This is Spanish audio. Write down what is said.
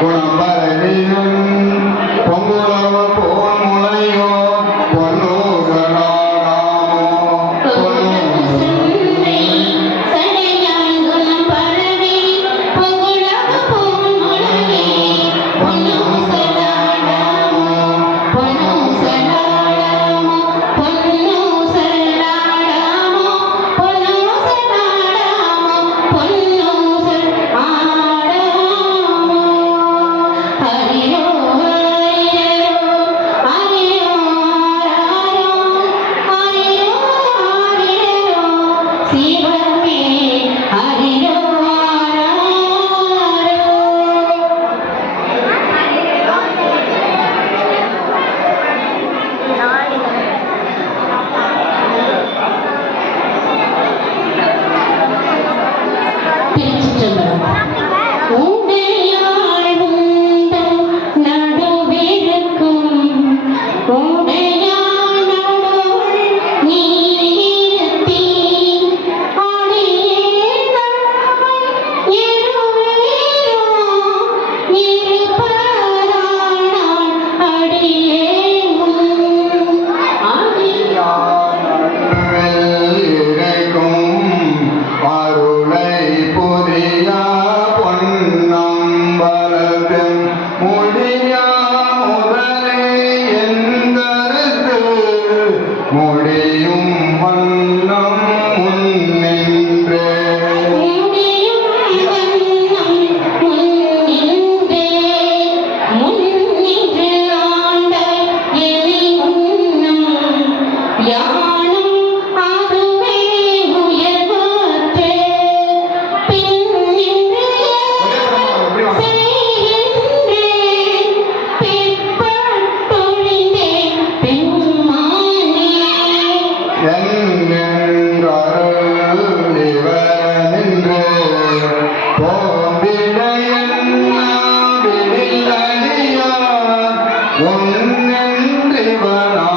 con para நின்றேவனா